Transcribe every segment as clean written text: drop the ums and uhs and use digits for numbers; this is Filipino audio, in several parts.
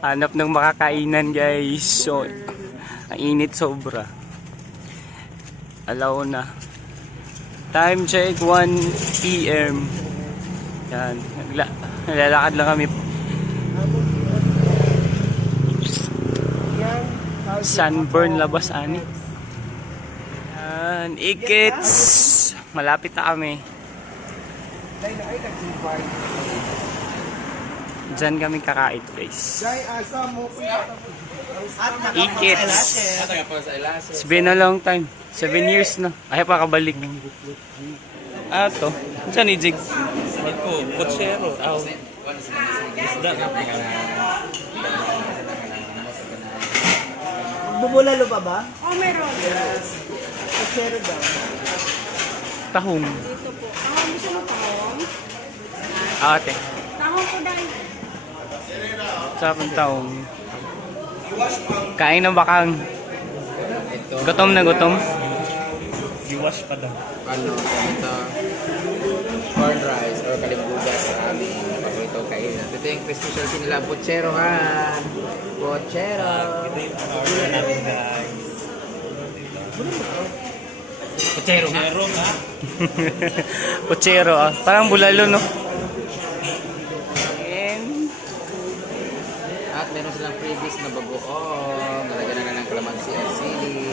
Hanap ng makakainan guys. So, ang init sobra. Alaw na. Time check 1 PM. Yan. Naglalakad lang kami. Sunburn labas ani. Yan. Ikits. Malapit na kami. Diyan kami kakain guys. Ikits. It's been a long time. 7 years na. Ay pa kabalik. To. Saan ni Jig? Kutsero. Isda. Bubulalo pa ba? Oh, meron. Kutsero daw. Tahong. Dito po. Tahong, gusto mo tahong? Ate. Tahong po dahil. Sarap ng tahong. Kain ng bakang. Gutom na gutom. Iwas pa daw. Ano, ito, corn rice or kalimbugas sa aming paborito kainan. Ito yung specialty nila, puchero ha. Puchero. Order natin guys. Puchero ha. Kutsero nga. Puchero Parang bulalo no. And At meron silang freebies na bagoong. Nalagyan na ng kalamansi at sili.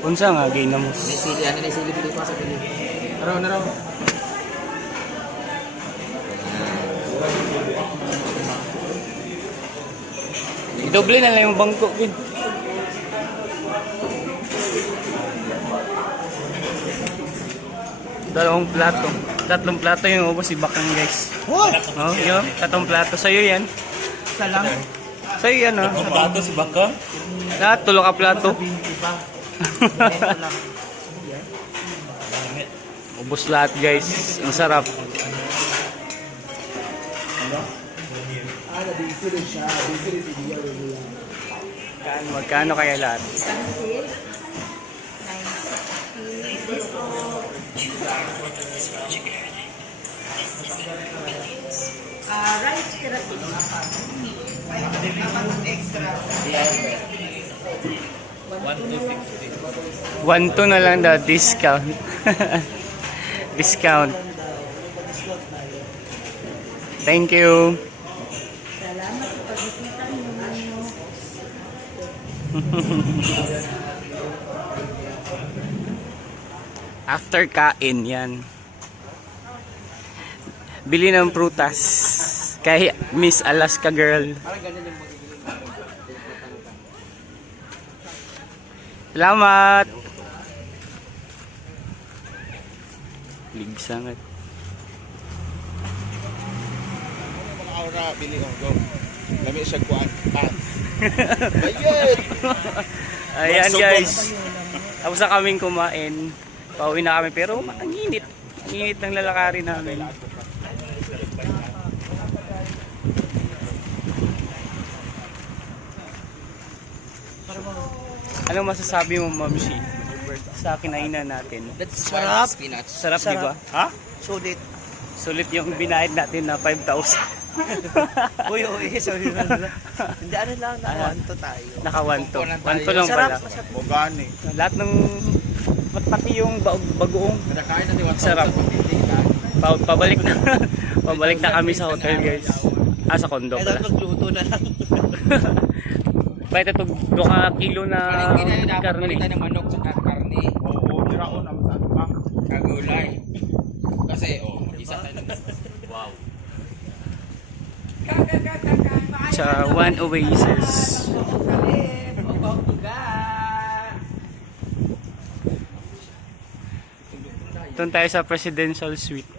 unsa nga ginamos. May sili, ano na yung sili dito pa sa pili. Naraw. Doble na lang yung bangko gid. Dalawang plato. Tatlong plato yung ubos si Bakang guys. Hoy! Oh, yun. Tatlong plato sa'yo yan. Salam. Sa'yo yan Ang plato si Baka. Lahat, tulo ka plato. Ubos lahat guys. Ang sarap. Busy rin siya. Busy rin si Dia. Magkano kaya lahat? Rice therapy. Extra. 1,260. 1-2 na lang daw. Discount. Discount. Thank you. Salamat sa pagbisita niyo. After kain, yan. Bili ng prutas. Kay Miss Alaska Girl. Salamat! Ligsangat. Aura, bili ko. Go. Lami siya kuan. Bayad! Ayan guys. Tapos na kaming kumain. Pauwi na kami pero ang init. Ang init ng lalakarin namin. Anong masasabi mo, Ma'am Shi? Sa kinainan natin. Sarap. Spinach. Sarap, di ba? Ha? Sulit. Sulit yung binayad natin na 5,000. Uy, sorry na. Hindi, ano lang, nakawanto tayo. Naka 1-2. 1-2 lang Sarap. pala. Bogani. Lahat ng pati yung bagoong Nakain natin 1,000. sarap. Pabalik na. Pabalik na kami sa hotel guys. Sa condo Ay, pala. dapat magluto na lang. Pwede ito 2 kilo na karne. Palitan ng manok sa karne. Oo, diraon ang saan pa. Kagulay. Kasi, isa tayo ng... Wow. Sa One Oasis. Doon tayo sa presidential suite.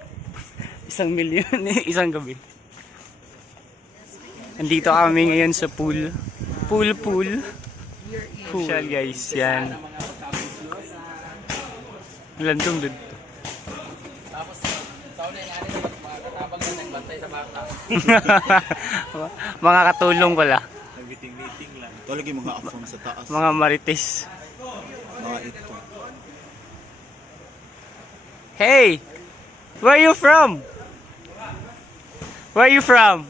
1,000,000 isang gabi. Andito kami ngayon sa pool. Pool. Social guys, yan. Landong dito. Tapos, taon na yung ano, makatabang na nagbantay sa bata. Mga katulong pala. Nag-meeting lang. Ito lagi mga afam sa taas. Mga marites. Mga ito. Hey! Where are you from? Where are you from?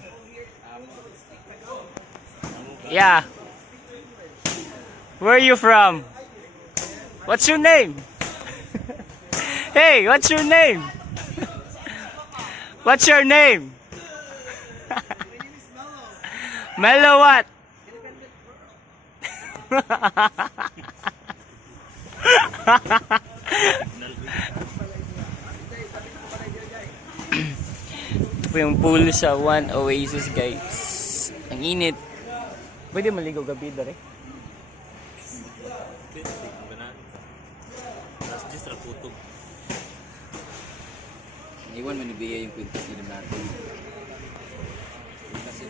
Yeah. Where are you from? What's your name? Hey, what's your name? What's your name? Mellow what? Ito po yung pool sa One Oasis, guys. Ang init. Pwede maligaw gabi dere. Tapos just ra kutub. Iwan mo ni Bea yung kwento sila natin. Kasi